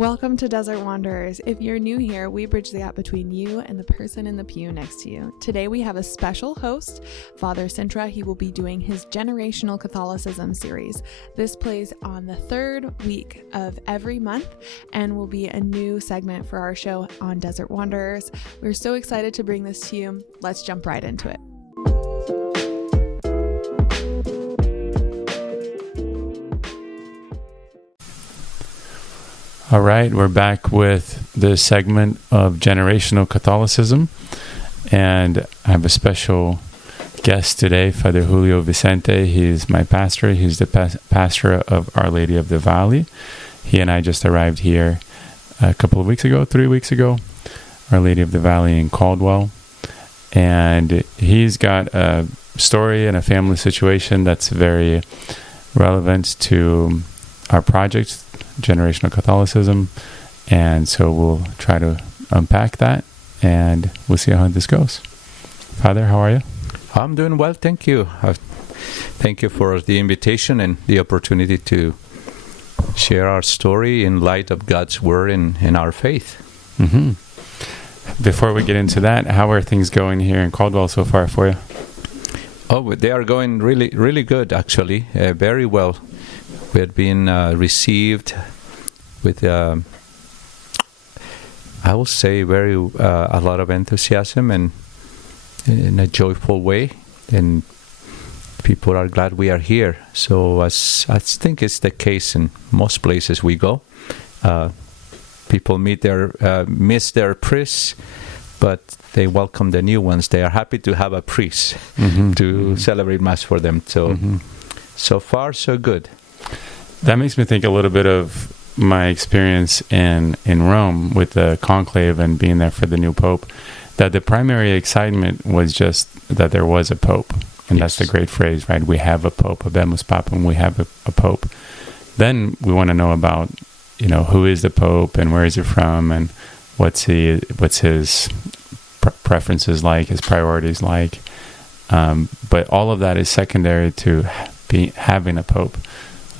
Welcome to Desert Wanderers. If you're new here, we bridge the gap between you and the person in the pew next to you. Today we have a special host, Father Cintra. He will be doing his Generational Catholicism series. This plays on the third week of every month and will be a new segment for our show on Desert Wanderers. We're so excited to bring this to you. Let's jump right into it. All right, we're back with the segment of Generational Catholicism, and I have a special guest today, Father Julio Vicente. He's my pastor. He's the pastor of Our Lady of the Valley. He and I just arrived here a couple of weeks ago, 3 weeks ago, Our Lady of the Valley in Caldwell, and he's got a story and a family situation that's very relevant to our project, Generational Catholicism, and so we'll try to unpack that and we'll see how this goes. Father, how are you? I'm doing well, thank you. Thank you for the invitation and the opportunity to share our story in light of God's Word and our faith. Mm-hmm. Before we get into that, how are things going here in Caldwell so far for you? Oh, they are going really, really good, actually. Very well. We had been received with, I will say, a lot of enthusiasm and in a joyful way, and people are glad we are here. So as I think it's the case in most places we go, people miss their priests, but they welcome the new ones. They are happy to have a priest to celebrate Mass for them. So, so far, so good. That makes me think a little bit of my experience in Rome with the conclave and being there for the new pope, that the primary excitement was just that there was a pope. And That's the great phrase, right? We have a pope, habemus papam, we have a pope. Then we want to know about, who is the pope and where is he from and what's his preferences like, his priorities like. But all of that is secondary to having a pope.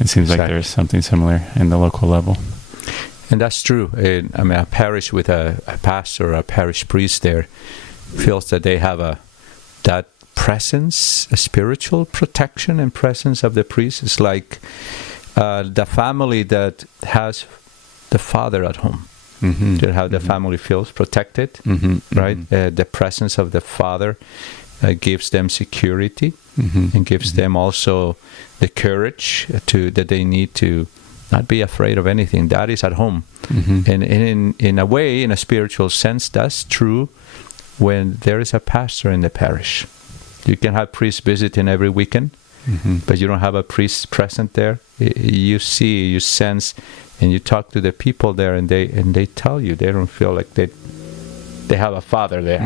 It seems like there's something similar in the local level. And that's true. A parish with a pastor or a parish priest there feels that they have that presence, a spiritual protection and presence of the priest. It's like the family that has the father at home. How the family feels protected, right? The presence of the father gives them security and gives them also the courage that they need to not be afraid of anything. That is at home. And in a way, in a spiritual sense, that's true when there is a pastor in the parish. You can have priests visiting every weekend, but you don't have a priest present there. You see, you sense, and you talk to the people there, and they tell you they don't feel like they have a father there.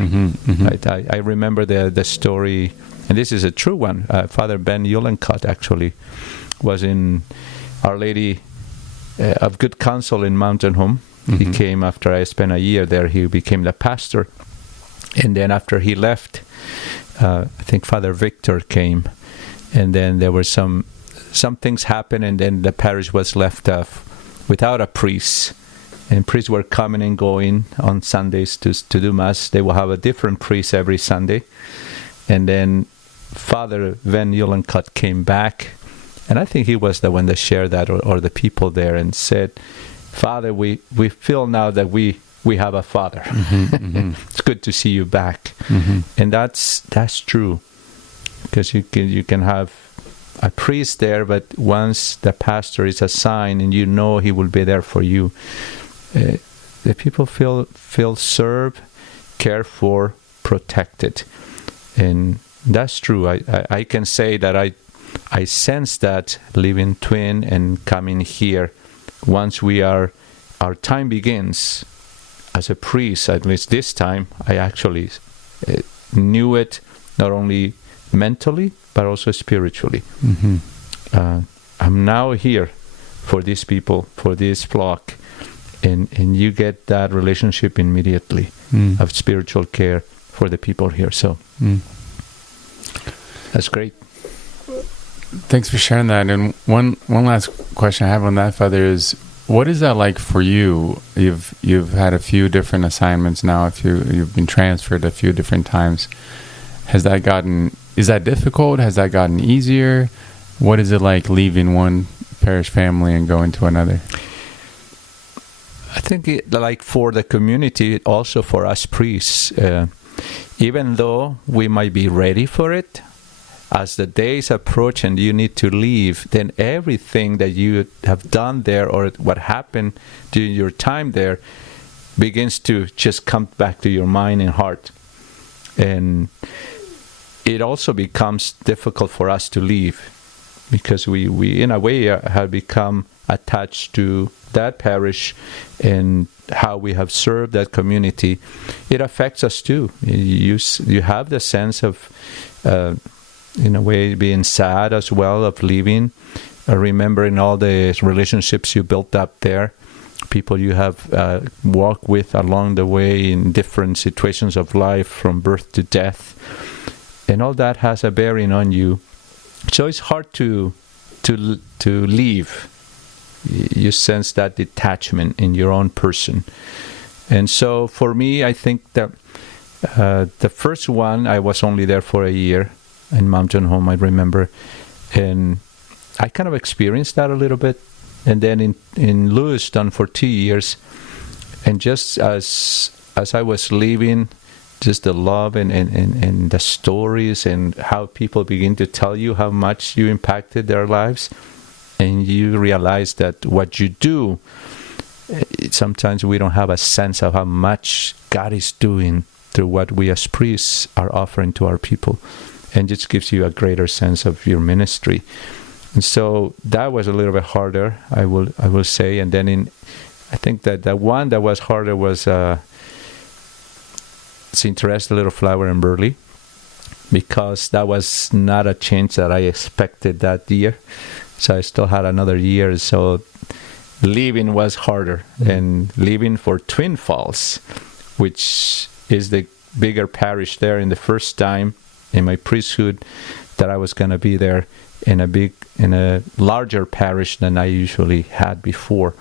Right? I remember the story, and this is a true one. Father Ben Uhlenkott actually was in Our Lady of Good Counsel in Mountain Home. He came after I spent a year there. He became the pastor. And then after he left, I think Father Victor came. And then there were some things happened, and then the parish was left without a priest. And priests were coming and going on Sundays to do Mass. They will have a different priest every Sunday. And then Father Van Uhlenkott came back, and I think he was the one that shared that, or the people there, and said, Father, we feel now that we have a father. It's good to see you back. And that's true, because you can have a priest there, but once the pastor is assigned and you know he will be there for you, the people feel served, cared for, protected. And that's true. I can say that I sense that living Twin and coming here, once our time begins as a priest, at least this time, I actually knew it not only mentally, but also spiritually. I'm now here for these people, for this flock, and you get that relationship immediately of spiritual care for the people here. So that's great. Thanks for sharing that. And one last question I have on that, Father, is what is that like for you? You've had a few different assignments now. You've been transferred a few different times. Is that difficult? Has that gotten easier? What is it like leaving one parish family and going to another? I think like for the community, also for us priests, even though we might be ready for it, as the days approach and you need to leave, then everything that you have done there or what happened during your time there begins to just come back to your mind and heart. And it also becomes difficult for us to leave because we in a way have become attached to that parish and how we have served that community. It affects us too. You have the sense of in a way being sad as well of leaving, remembering all the relationships you built up there, people you have walked with along the way in different situations of life from birth to death, and all that has a bearing on you. So it's hard to leave. You sense that detachment in your own person. And so for me, I think that the first one, I was only there for a year in Mountain Home, I remember. And I kind of experienced that a little bit. And then in Lewiston for 2 years. And just as I was leaving, just the love and the stories and how people begin to tell you how much you impacted their lives. And you realize that what you do, sometimes we don't have a sense of how much God is doing through what we as priests are offering to our people. And it just gives you a greater sense of your ministry. And so that was a little bit harder, I will say. And then I think that the one that was harder was Cintra, the Little Flower in Burley, because that was not a change that I expected that year. So I still had another year. So leaving was harder. And leaving for Twin Falls, which is the bigger parish there, in the first time in my priesthood that I was going to be there in a larger parish than I usually had before.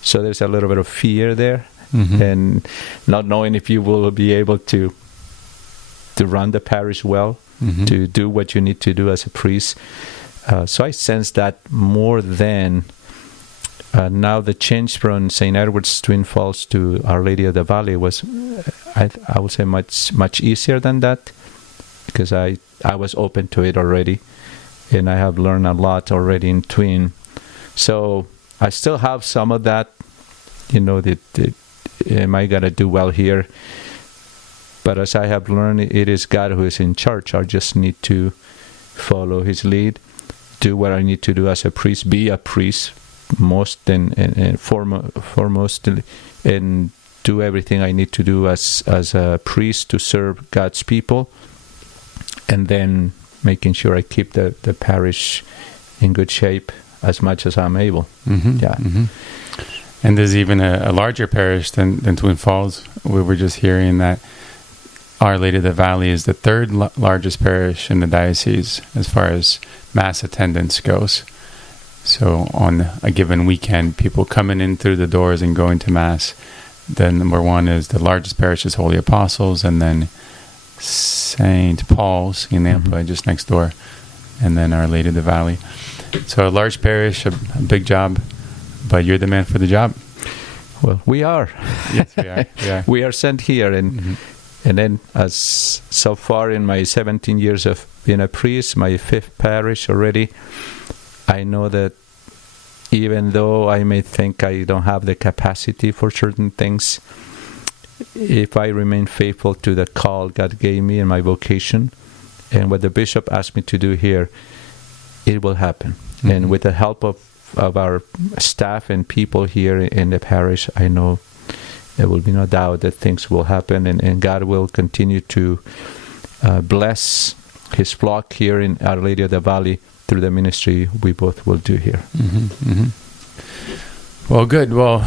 So there's a little bit of fear there, and not knowing if you will be able to run the parish well, to do what you need to do as a priest. So I sense that more than now the change from St. Edward's Twin Falls to Our Lady of the Valley was, I would say, much easier than that, because I was open to it already, and I have learned a lot already in Twin. So I still have some of that, am I going to do well here? But as I have learned, it is God who is in charge. I just need to follow His lead, do what I need to do as a priest, be a priest most and foremost, and do everything I need to do as a priest to serve God's people, and then making sure I keep the parish in good shape as much as I'm able. And there's even a larger parish than Twin Falls. We were just hearing that Our Lady of the Valley is the third largest parish in the diocese as far as Mass attendance goes. So on a given weekend, people coming in through the doors and going to Mass, then number one is the largest parish is Holy Apostles, and then St. Paul's in Nampa, just next door, and then Our Lady of the Valley. So a large parish, a big job, but you're the man for the job. Well, we are. Yes, we are. We are sent here, and then as so far in my 17 years of being a priest, my 5th parish already, I know that even though I may think I don't have the capacity for certain things, if I remain faithful to the call God gave me and my vocation and what the bishop asked me to do here, it will happen. And with the help of our staff and people here in the parish, I know there will be no doubt that things will happen, and God will continue to bless His flock here in Our Lady of the Valley through the ministry we both will do here. Well, good. Well,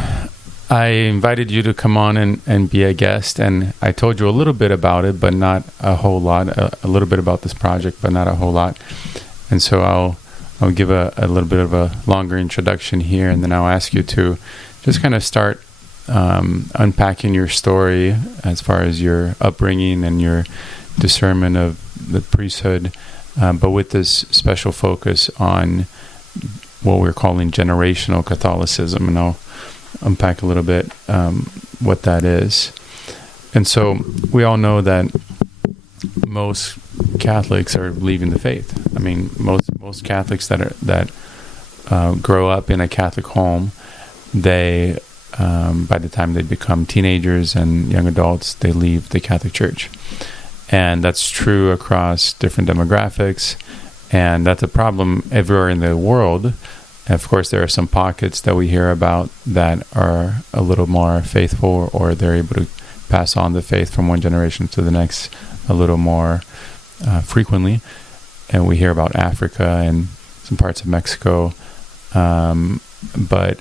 I invited you to come on and be a guest, and I told you a little bit about it, but not a whole lot. A little bit about this project, but not a whole lot. And so I'll give a little bit of a longer introduction here, and then I'll ask you to just kind of start unpacking your story as far as your upbringing and your discernment of the priesthood, but with this special focus on what we're calling generational Catholicism, and I'll unpack a little bit what that is. And so we all know that most Catholics are leaving the faith. I mean, most Catholics that grow up in a Catholic home, they by the time they become teenagers and young adults, they leave the Catholic Church. And that's true across different demographics, and that's a problem everywhere in the world. Of course, there are some pockets that we hear about that are a little more faithful, or they're able to pass on the faith from one generation to the next a little more frequently. And we hear about Africa and some parts of Mexico, but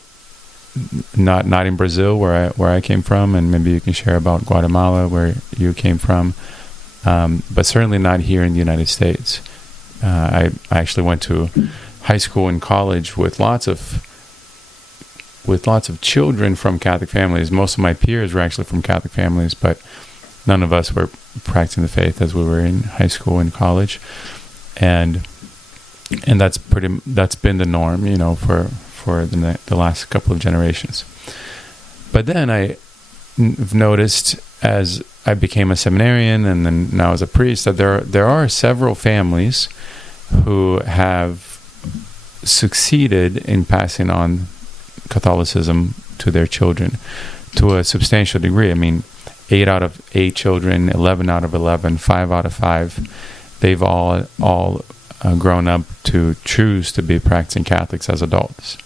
not in Brazil, where I came from, and maybe you can share about Guatemala, where you came from, but certainly not here in the United States. I actually went to high school and college with lots of children from Catholic families. Most of my peers were actually from Catholic families, but none of us were practicing the faith as we were in high school and college, and that's been the norm, for the last couple of generations. But then I've noticed, as I became a seminarian and then now as a priest, that there are several families who have succeeded in passing on Catholicism to their children to a substantial degree. I mean, 8 out of 8 children, 11 out of 11, 5 out of 5, they've all grown up to choose to be practicing Catholics as adults.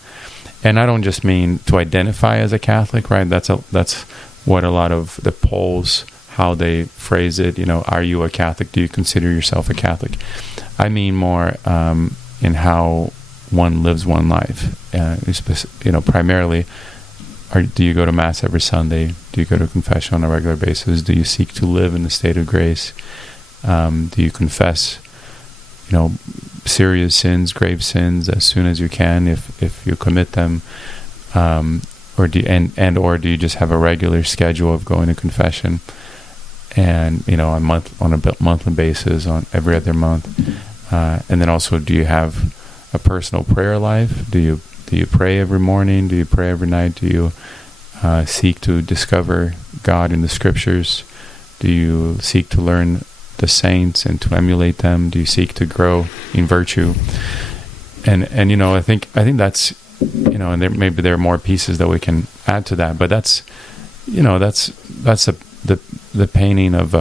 And I don't just mean to identify as a Catholic, right? That's what a lot of the polls, how they phrase it, are you a Catholic? Do you consider yourself a Catholic? I mean more in how one lives one life. Primarily, do you go to Mass every Sunday? Do you go to confession on a regular basis? Do you seek to live in the state of grace? Do you confess, serious sins, grave sins, as soon as you can, if you commit them? Or do you just have a regular schedule of going to confession, and on a monthly basis, on every other month, and then also, do you have a personal prayer life? Do you pray every morning? Do you pray every night? Do you seek to discover God in the Scriptures? Do you seek to learn the saints and to emulate them? Do you seek to grow in virtue? And I think that's, and there are more pieces that we can add to that, but that's the painting of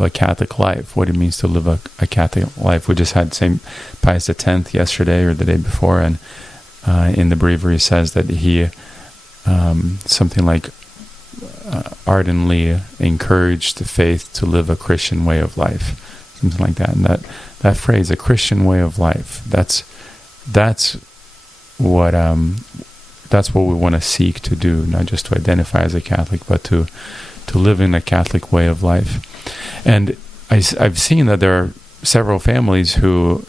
a Catholic life, what it means to live a Catholic life. We just had St. Pius X yesterday or the day before, and in the breviary says that he something like ardently encouraged the faith to live a Christian way of life, something like that. And that phrase, a Christian way of life, that's what we want to seek to do, not just to identify as a Catholic, but to live in a Catholic way of life. And I've seen that there are several families whose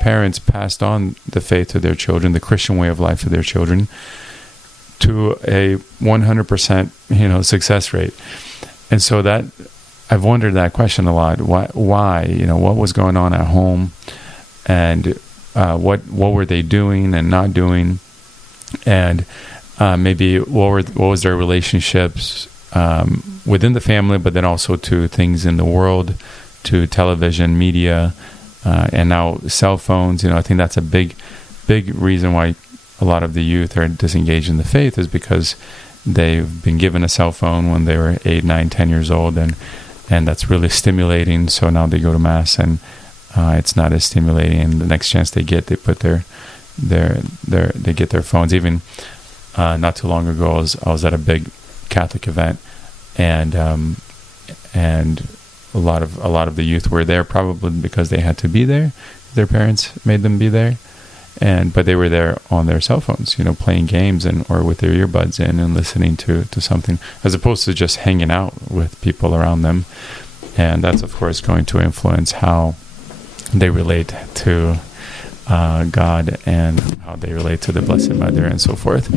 parents passed on the faith to their children, the Christian way of life to their children, to a 100% success rate. And so that I've wondered that question a lot. Why? What was going on at home, and what were they doing and not doing, and maybe what was their relationships within the family, but then also to things in the world, to television, media, and now cell phones. I think that's a big reason why a lot of the youth are disengaged in the faith, is because they've been given a cell phone when they were 8, 9, 10 years old, and that's really stimulating. So now they go to Mass, and it's not as stimulating. And the next chance they get, they put they get their phones. Even not too long ago, I was at a big Catholic event, and a lot of the youth were there, probably because they had to be there. Their parents made them be there, but they were there on their cell phones, playing games or with their earbuds in and listening to something, as opposed to just hanging out with people around them. And that's, of course, going to influence how they relate to God and how they relate to the Blessed Mother and so forth.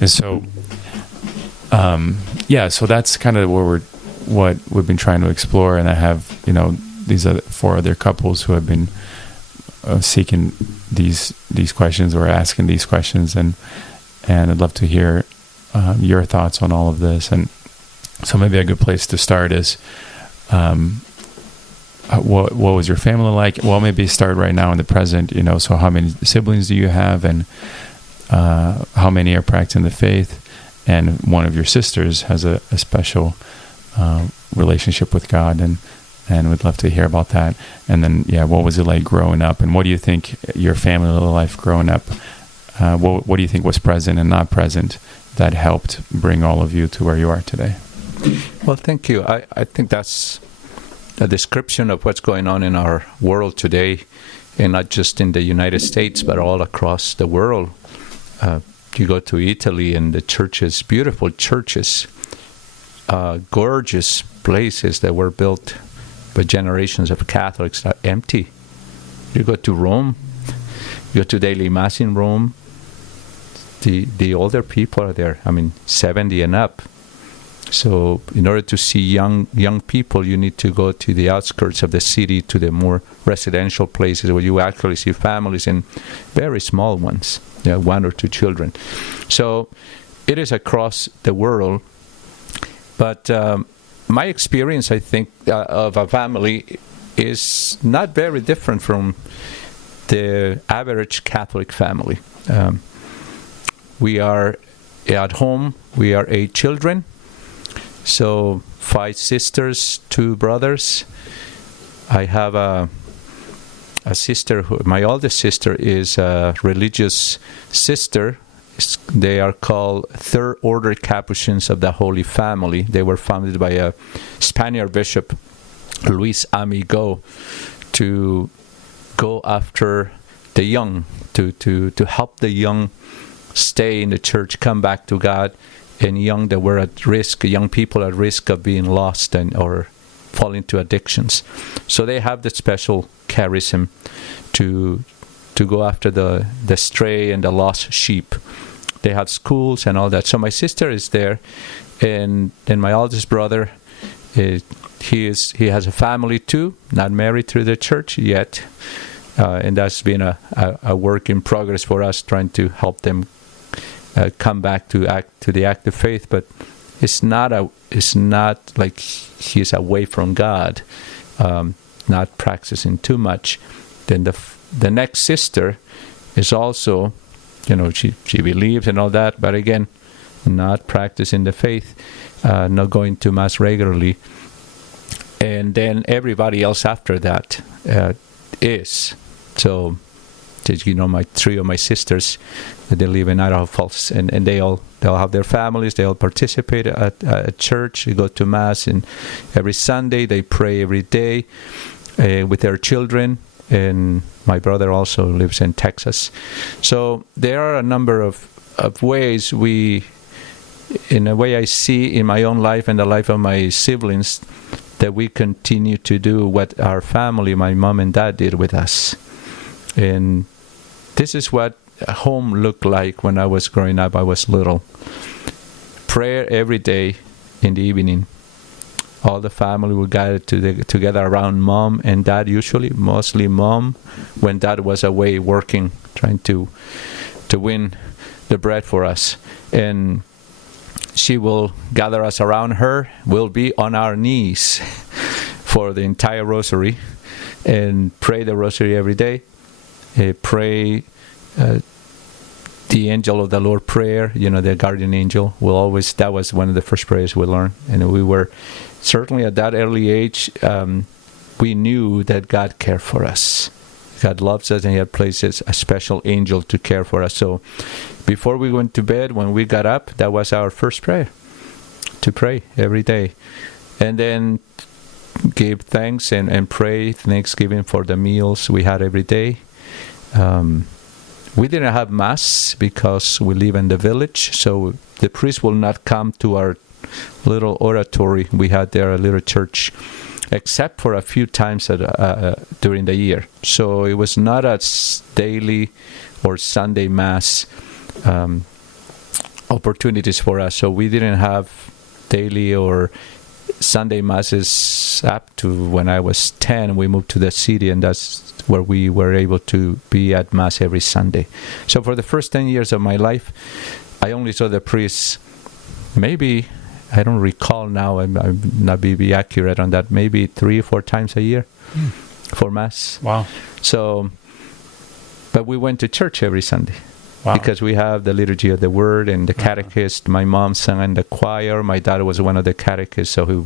And so, so that's kind of what we've been trying to explore. And I have, these other 4 other couples who have been seeking these questions or asking these questions, and I'd love to hear your thoughts on all of this. And so maybe a good place to start is, what was your family like? Well, maybe start right now in the present, so how many siblings do you have, and how many are practicing the faith? And one of your sisters has a special relationship with God, and we'd love to hear about that. And then, what was it like growing up? And what do you think your family life growing up, what do you think was present and not present that helped bring all of you to where you are today? Well, thank you. I think that's a description of what's going on in our world today, and not just in the United States, but all across the world. You go to Italy, and the churches, beautiful churches, gorgeous places that were built by generations of Catholics are empty. You go to Rome, you go to daily Mass in Rome, the older people are there, 70 and up. So in order to see young people, you need to go to the outskirts of the city, to the more residential places where you actually see families, and very small ones, 1 or 2 children. So it is across the world. But my experience, I think, of a family is not very different from the average Catholic family. We are at home, we are 8 children. So 5 sisters, 2 brothers. I have a sister, my oldest sister is a religious sister. They are called Third Order Capuchins of the Holy Family. They were founded by a Spaniard bishop, Luis Amigo, to go after the young, to help the young stay in the church, come back to God. And young that were at risk, young people at risk of being lost or fall into addictions. So they have the special charism to go after the stray and the lost sheep. They have schools and all that. So my sister is there, and then my oldest brother, he has a family too, not married to the church yet, and that's been a work in progress for us, trying to help them come back to the active faith. But it's not like he's away from God, not practicing too much. Then the next sister is also, she believes and all that, but again, not practicing the faith, not going to Mass regularly. And then everybody else after that is. So, my 3 of my sisters, they live in Idaho Falls, and they'll have their families. They all participate at church. They go to Mass, and every Sunday they pray every day with their children. And my brother also lives in Texas. So there are a number of ways in a way I see in my own life and the life of my siblings, that we continue to do what our family, my mom and dad, did with us. And this is what home looked like when I was growing up. I was little. Prayer every day in the evening. All the family would gather together around mom and dad, mostly mom, when dad was away working, trying to win the bread for us. And she will gather us around her. We'll be on our knees for the entire rosary and pray the rosary every day. Pray the Angel of the Lord prayer, the guardian angel. That was one of the first prayers we learned. And we were, certainly at that early age, we knew that God cared for us. God loves us, and He had placed a special angel to care for us. So before we went to bed, when we got up, that was our first prayer, to pray every day. And then give thanks and pray thanksgiving for the meals we had every day. We didn't have Mass because we live in the village, so the priest will not come to our little oratory. We had there a little church except for a few times during the year. So it was not a daily or Sunday Mass opportunities for us. So we didn't have daily or Sunday Masses up to when I was 10. We moved to the city, and that's where we were able to be at Mass every Sunday. So for the first 10 years of my life, I only saw the priest maybe, I don't recall now, I'm not be accurate on that, maybe 3 or 4 times a year for Mass. Wow. So, but we went to church every Sunday. Wow. Because we have the liturgy of the word and the catechist. My mom sang in the choir. My dad was one of the catechists, so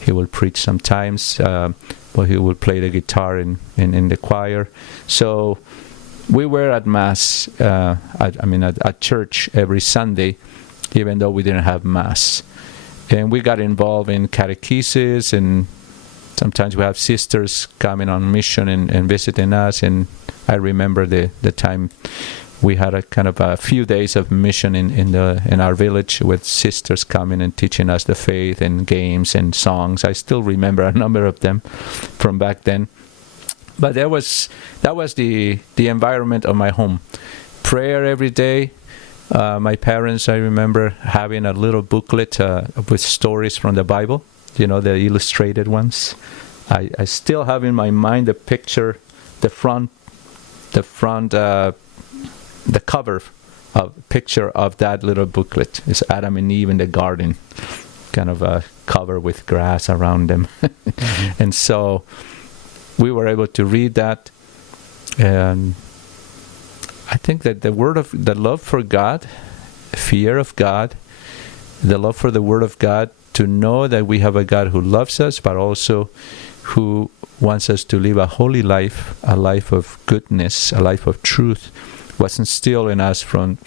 he will preach sometimes, but he will play the guitar in the choir. So we were at Mass, at church every Sunday, even though we didn't have Mass. And we got involved in catechesis, and sometimes we have sisters coming on mission and visiting us. And I remember the time we had a kind of a few days of mission in our village with sisters coming and teaching us the faith and games and songs. I still remember a number of them from back then. But that was the environment of my home. Prayer every day. My parents, I remember having a little booklet with stories from the Bible, the illustrated ones. I still have in my mind the picture, the cover picture of that little booklet is Adam and Eve in the garden, kind of a cover with grass around them. And so we were able to read that, and I think that the love for God, fear of God, the love for the Word of God, to know that we have a God who loves us, but also who wants us to live a holy life, a life of goodness, a life of truth, was instilled in us from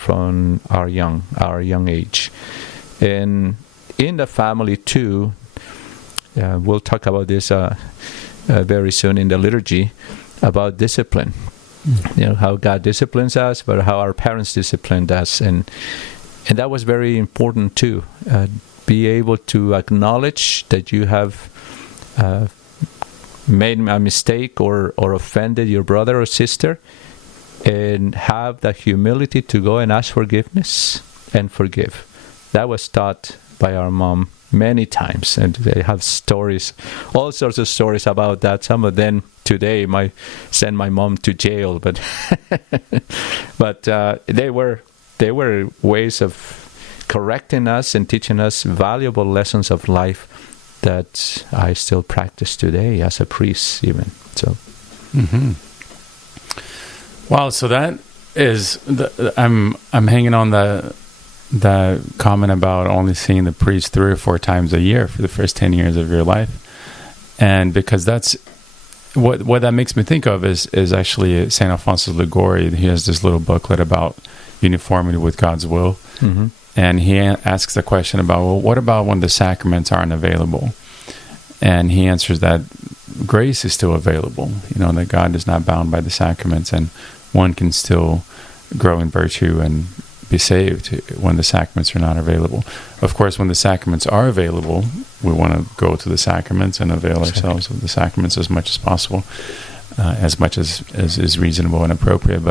our young age. And in the family too, we'll talk about this very soon in the liturgy, about discipline. How God disciplines us, but how our parents disciplined us. And that was very important too. Be able to acknowledge that you have made a mistake or offended your brother or sister, and have the humility to go and ask forgiveness and forgive. That was taught by our mom many times, and they have stories, all sorts of stories about that. Some of them today might send my mom to jail, but they were ways of correcting us and teaching us valuable lessons of life that I still practice today as a priest, even. So. Mm-hmm. Wow, so that is I'm hanging on the comment about only seeing the priest 3 or 4 times a year for the first 10 years of your life, and because that's what that makes me think of is actually Saint Alfonso Ligorri. He has this little booklet about uniformity with God's will, and he asks the question about, well, what about when the sacraments aren't available? And he answers that grace is still available. That God is not bound by the sacraments, and one can still grow in virtue and be saved when the sacraments are not available. Of course, when the sacraments are available, we want to go to the sacraments and avail ourselves of the sacraments as much as possible, as much as is reasonable and appropriate.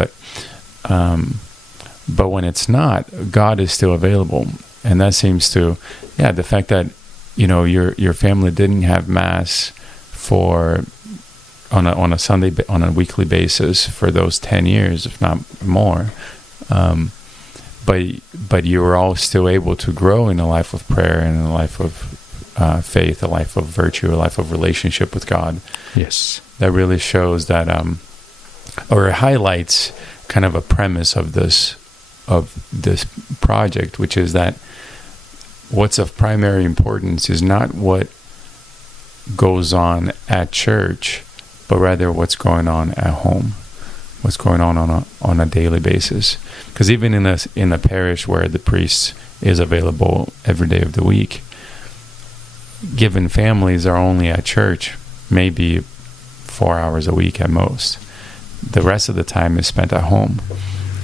But when it's not, God is still available. And that seems to, the fact that, your family didn't have Mass on a Sunday, on a weekly basis for those 10 years, if not more. But you were all still able to grow in a life of prayer and a life of faith, a life of virtue, a life of relationship with God. Yes. That really shows that, or highlights kind of a premise of this project, which is that what's of primary importance is not what goes on at church, but rather what's going on at home, what's going on a daily basis. Because even in a parish where the priest is available every day of the week, given families are only at church maybe 4 hours a week at most. The rest of the time is spent at home.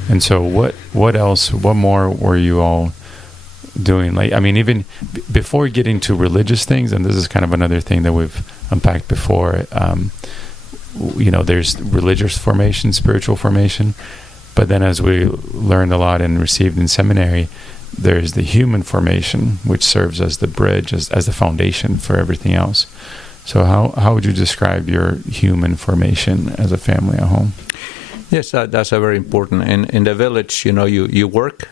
And so what more were you all doing? Like, I mean, even before getting to religious things, and this is kind of another thing that we've unpacked before, there's religious formation, spiritual formation, but then as we learned a lot and received in seminary, there's the human formation, which serves as the bridge, as the foundation for everything else. So how would you describe your human formation as a family at home? Yes, that's a very important. In the village, you work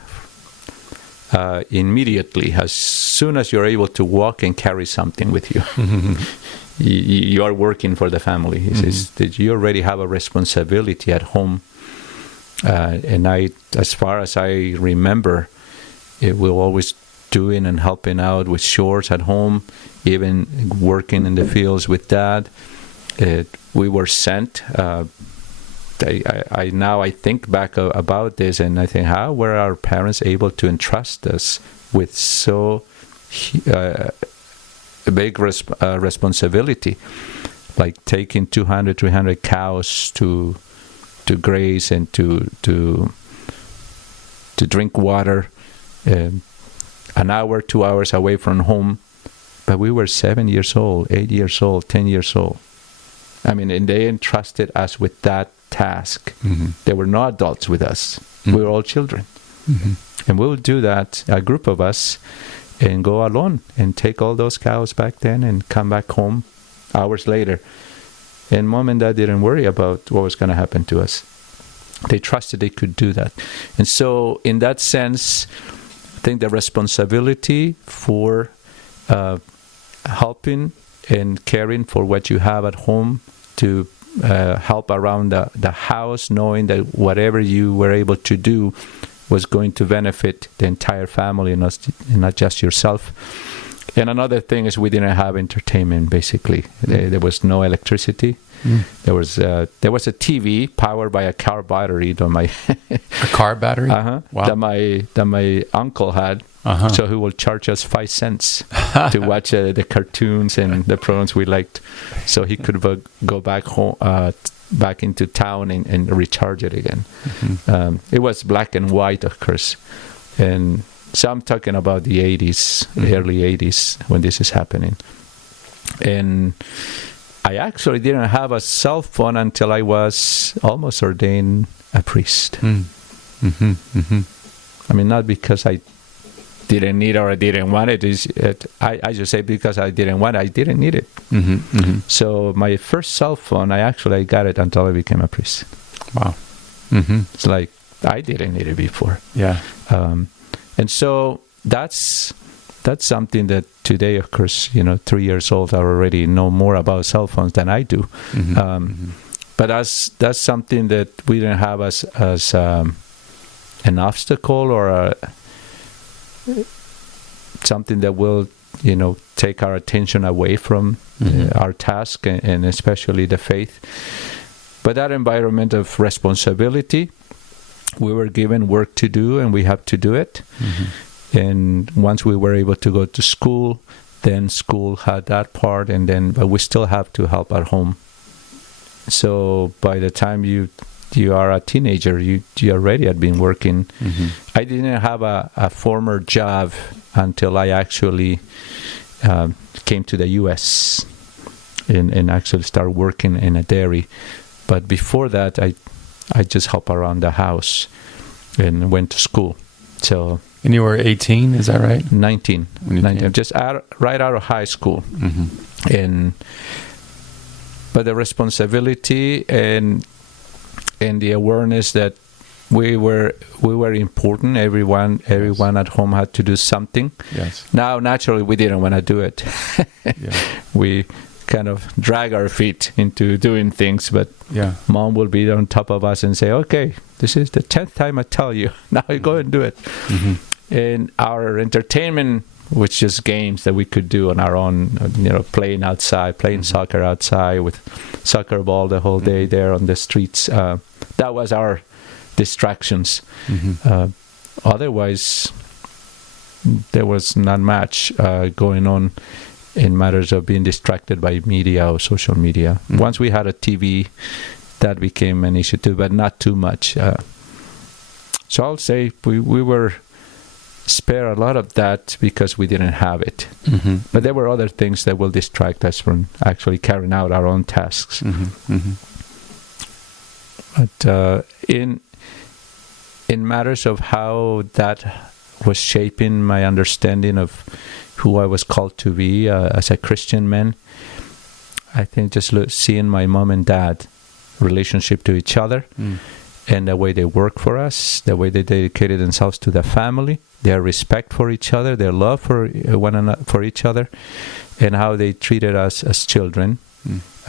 immediately. As soon as you're able to walk and carry something with you, you are working for the family. You already have a responsibility at home. And as far as I remember, we were always doing and helping out with chores at home, even working in the fields with Dad. We were sent. I think back about this, and I think, how were our parents able to entrust us with so big responsibility, like taking 200, 300 cows to graze and to drink water, an hour, 2 hours away from home. But we were 7 years old, 8 years old, 10 years old. I mean, and they entrusted us with that task. They were not adults with us. We were all children. And we would do that, a group of us, and go alone and take all those cows back then and come back home hours later. And Mom and Dad didn't worry about what was going to happen to us. They trusted they could do that. And so in that sense, I think the responsibility for helping and caring for what you have at home, to help around the house, knowing that whatever you were able to do was going to benefit the entire family and not just yourself. And another thing is, we didn't have entertainment, basically. There was no electricity. There was a TV powered by a car battery. A car battery? Wow. That my uncle had. So he will charge us 5 cents to watch the cartoons and the programs we liked, so he could go back home, back into town and recharge it again. It was black and white, of course, and so I'm talking about the 80s, early 80s, when this is happening. And I actually didn't have a cell phone until I was almost ordained a priest. I mean, not because I didn't need it or I didn't want it. I just say because I didn't want it, I didn't need it. So my first cell phone, I got it until I became a priest. Wow. It's like, I didn't need it before. Yeah. And so that's something that today, of course, 3 years old, I already know more about cell phones than I do. But that's something that we didn't have as an obstacle or something that will, take our attention away from our task and especially the faith. But that environment of responsibility, we were given work to do, and we have to do it. And once we were able to go to school, then school had that part, but we still have to help at home. So by the time you are a teenager, you already had been working. I didn't have a former job until I actually came to the U.S. and actually started working in a dairy. But before that, I just helped around the house and went to school. So. And you were 18, is that right? 19. Just right out of high school. But the responsibility and the awareness that we were important. Everyone at home had to do something. Yes. Now, naturally, we didn't want to do it. We kind of drag our feet into doing things, but Mom will be on top of us and say, okay, this is the 10th time I tell you, now you go and do it. And our entertainment, which is games that we could do on our own, playing outside, playing soccer outside with soccer ball the whole day there on the streets. That was our distractions. Otherwise, there was not much going on in matters of being distracted by media or social media. Once we had a TV, that became an issue too, but not too much. So I'll say we were spare a lot of that because we didn't have it. Mm-hmm. But there were other things that will distract us from actually carrying out our own tasks. Mm-hmm. Mm-hmm. But in matters of how that was shaping my understanding of who I was called to be as a Christian man, I think just seeing my mom and dad relationship to each other, and the way they work for us, the way they dedicated themselves to the family, their respect for each other, their love for one another, for each other, and how they treated us as children.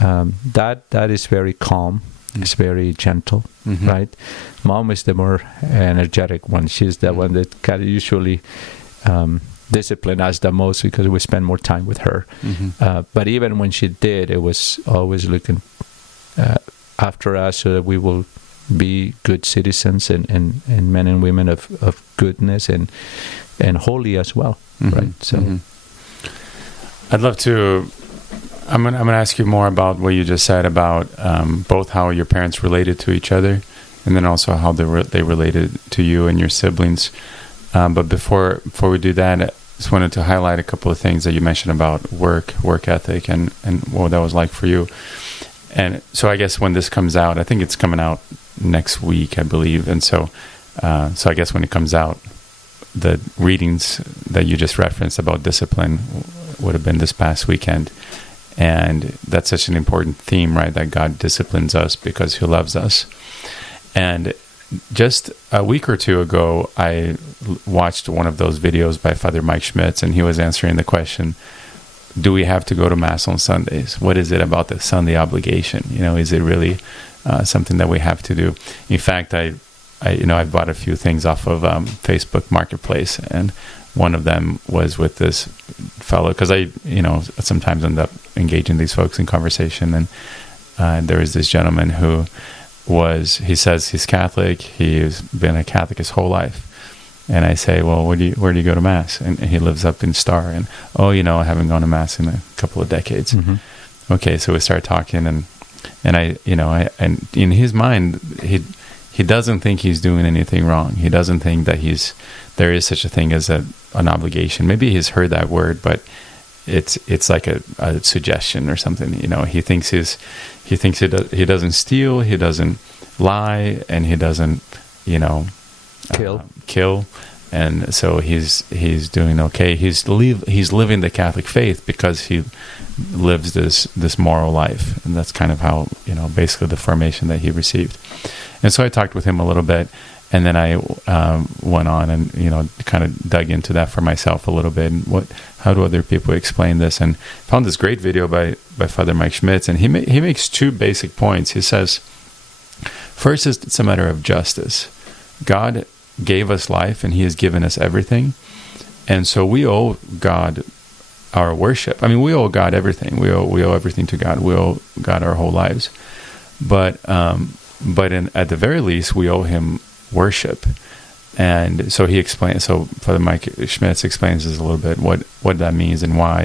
That is very calm. It's very gentle, right? Mom is the more energetic one. She's the one that kind of usually discipline us the most because we spend more time with her. But even when she did, it was always looking after us so that we will be good citizens and men and women of goodness and holy as well, right? So, I'd love to. I'm gonna ask you more about what you just said about both how your parents related to each other, and then also how they related to you and your siblings. But before we do that, I just wanted to highlight a couple of things that you mentioned about work ethic, and what that was like for you. And so I guess when this comes out, I think it's coming out next week, I believe. And so I guess when it comes out, the readings that you just referenced about discipline would have been this past weekend. And that's such an important theme, right? That God disciplines us because He loves us. And just a week or two ago, I watched one of those videos by Father Mike Schmitz, and he was answering the question, do we have to go to Mass on Sundays? What is it about the Sunday obligation? Is it really something that we have to do? In fact, I bought a few things off of Facebook Marketplace, and one of them was with this fellow, because I sometimes end up engaging these folks in conversation, and there is this gentleman who he says he's Catholic, he's been a Catholic his whole life. And I say, well, where do you go to Mass? And he lives up in Star, and I haven't gone to Mass in a couple of decades. Okay, so we start talking, and I and in his mind, he doesn't think he's doing anything wrong. He doesn't think that there is such a thing as an obligation. Maybe he's heard that word, but it's like a suggestion or something. He thinks he doesn't steal, he doesn't lie, and he doesn't kill, and so he's doing okay. He's living the Catholic faith because he lives this moral life, and that's kind of how basically the formation that he received. And so I talked with him a little bit, and then I went on and kind of dug into that for myself a little bit. And how do other people explain this? And found this great video by Father Mike Schmitz, and he makes two basic points. He says, first is it's a matter of justice. God gave us life, and He has given us everything, and so we owe God our worship. I mean, we owe God everything. We owe everything to God. We owe God our whole lives, but at the very least, we owe Him worship. And so he explains. So Father Mike Schmitz explains this a little bit, what that means and why,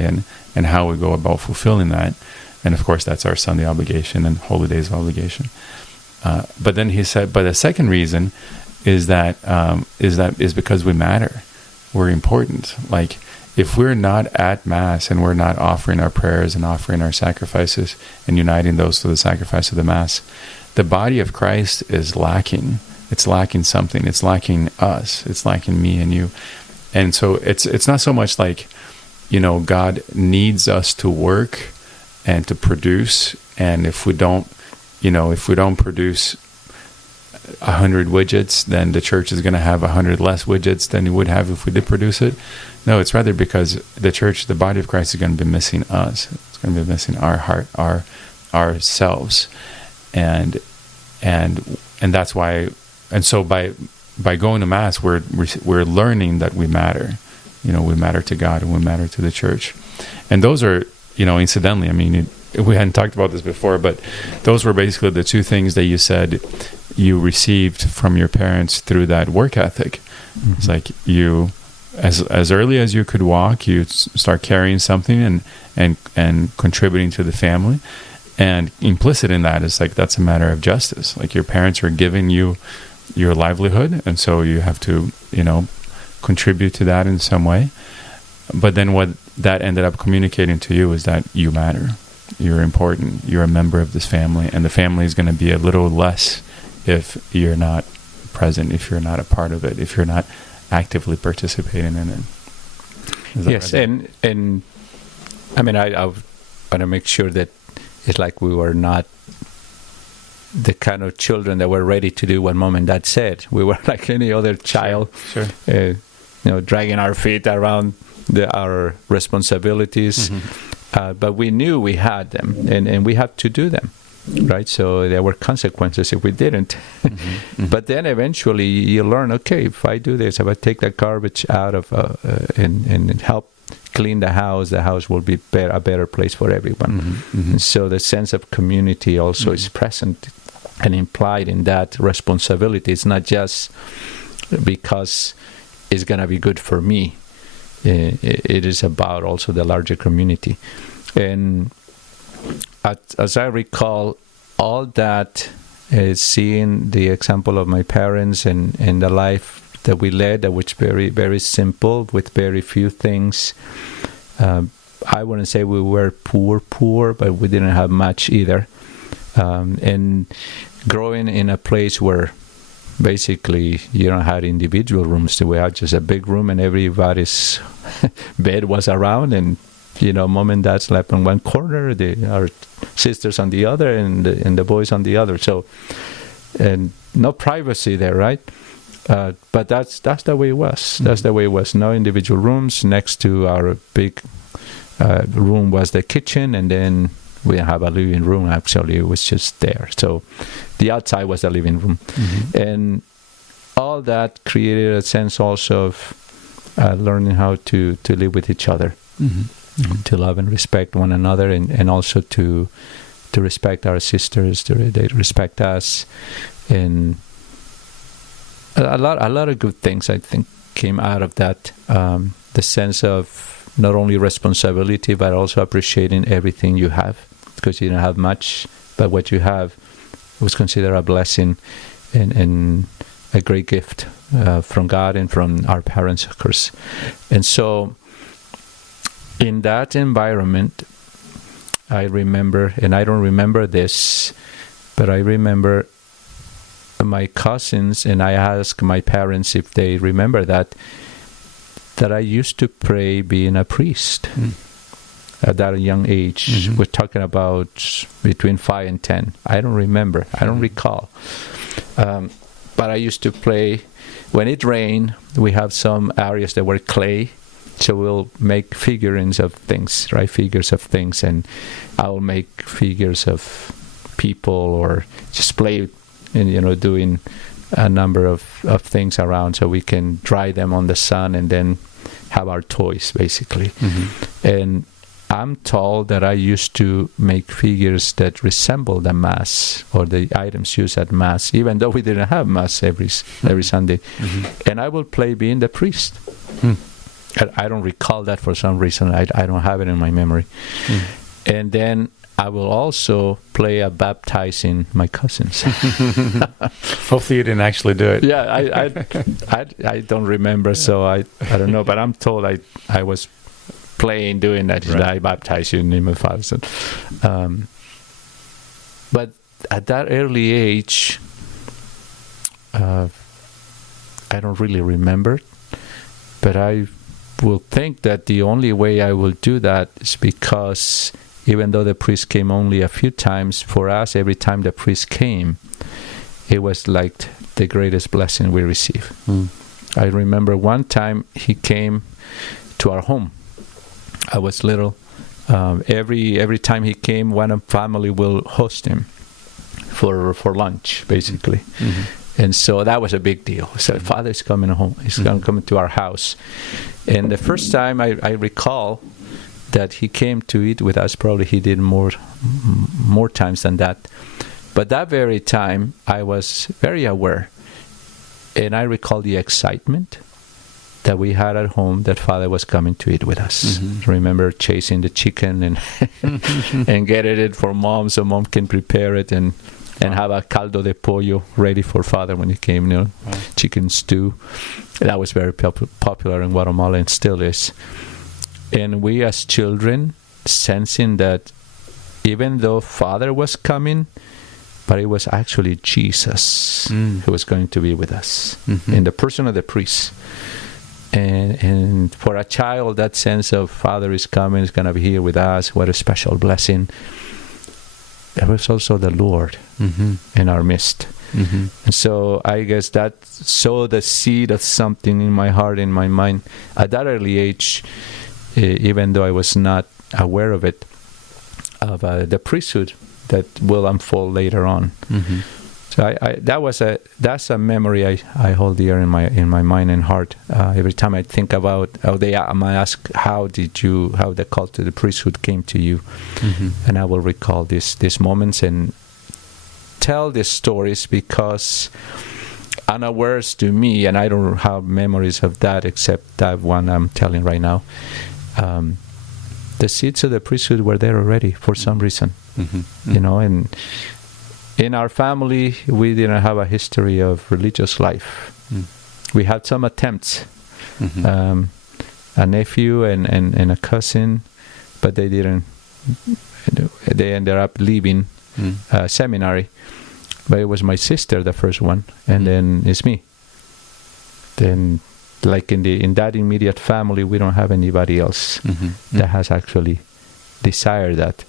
and how we go about fulfilling that. And of course, that's our Sunday obligation and holy days obligation. But then he said, but the second reason is because we matter. We're important. Like, if we're not at Mass and we're not offering our prayers and offering our sacrifices and uniting those to the sacrifice of the Mass, the body of Christ is lacking. It's lacking something. It's lacking us. It's lacking me and you. And so it's not so much like, God needs us to work and to produce. And if we don't produce 100 widgets, then the church is going to have 100 less widgets than it would have if we did produce it. No, it's rather because the church, the body of Christ, is going to be missing us. It's going to be missing our heart, ourselves, and that's why. And so by going to Mass, we're learning that we matter. We matter to God and we matter to the church. And those are, incidentally, I mean, we hadn't talked about this before, but those were basically the two things that you said you received from your parents through that work ethic. Mm-hmm. It's like you, as early as you could walk, you start carrying something and contributing to the family. And implicit in that is like, that's a matter of justice. Like, your parents are giving you your livelihood, and so you have to, contribute to that in some way. But then what that ended up communicating to you is that you matter. You're important. You're a member of this family, and the family is going to be a little less if you're not present, if you're not a part of it, if you're not actively participating in it. Yes, right? and I mean, I want to make sure that it's like we were not the kind of children that were ready to do what mom and dad said. We were like any other child, sure. Dragging our feet around our responsibilities. But we knew we had them, and we had to do them, right? So there were consequences if we didn't. But then eventually you learn, okay, if I do this, if I take that garbage out of and help clean the house will be a better place for everyone. And so the sense of community also is present and implied in that responsibility. It's not just because it's going to be good for me. It is about also the larger community. And as I recall, all that is seeing the example of my parents and the life that we led, that was very, very simple with very few things. I wouldn't say we were poor, but we didn't have much either. And growing in a place where basically you don't have individual rooms. We had just a big room and everybody's bed was around, and mom and dad slept on one corner, our sisters on the other, and the boys on the other. So, and no privacy there, right? But that's the way it was. That's the way it was. No individual rooms. Next to our big room was the kitchen, and then we didn't have a living room. Actually, it was just there. So the outside was the living room. And all that created a sense also of learning how to live with each other, to love and respect one another, and also to respect our sisters, they respect us. And a lot of good things, I think, came out of that. The sense of not only responsibility, but also appreciating everything you have, because you don't have much, but what you have was considered a blessing and a great gift from God and from our parents, of course. And so in that environment, I remember, and I don't remember this, but I remember my cousins, and I asked my parents if they remember that I used to pray being a priest. At that young age. We're talking about between 5 and 10. I don't remember. I don't recall. But I used to play. When it rained, we have some areas that were clay. So we'll make figurines of things, right? Figures of things. And I will make figures of people, or just play, and doing a number of things around so we can dry them on the sun and then have our toys, basically. And I'm told that I used to make figures that resemble the Mass or the items used at Mass, even though we didn't have Mass every Sunday. And I will play being the priest. I don't recall that for some reason. I don't have it in my memory. And then I will also play a baptizing my cousins. Hopefully you didn't actually do it. Yeah, I don't remember, so I don't know. But I'm told I was doing that. Right. I baptize you in the name of the Father, Son. But at that early age, I don't really remember, but I will think that the only way I will do that is because even though the priest came only a few times, for us, every time the priest came, it was like the greatest blessing we received. I remember one time he came to our home. I was little. Every time he came, one family will host him for lunch, basically. And so that was a big deal. So Father's coming home. He's going to come to our house. And the first time I recall that he came to eat with us, probably he did more times than that. But that very time, I was very aware. And I recall the excitement that we had at home that Father was coming to eat with us. I remember chasing the chicken and and getting it for Mom so Mom can prepare it. And and have a caldo de pollo ready for Father when he came, chicken stew. That was very popular in Guatemala and still is. And we as children, sensing that even though Father was coming, but it was actually Jesus who was going to be with us in the person of the priest. And for a child, that sense of Father is coming, is going to be here with us, what a special blessing. It was also the Lord in our midst. And so I guess that sowed the seed of something in my heart, in my mind. At that early age, even though I was not aware of it, of the priesthood that will unfold later on. So that's a memory I hold dear in my mind and heart. Every time I think about I might ask, how the call to the priesthood came to you, and I will recall these moments and tell these stories because unawares to me, and I don't have memories of that except that one I'm telling right now. The seeds of the priesthood were there already for some reason, and in our family, we didn't have a history of religious life. We had some attempts, a nephew and a cousin, but they didn't. They ended up leaving seminary. But it was my sister, the first one, and then it's me. Then, like in that immediate family, we don't have anybody else that has actually desired that.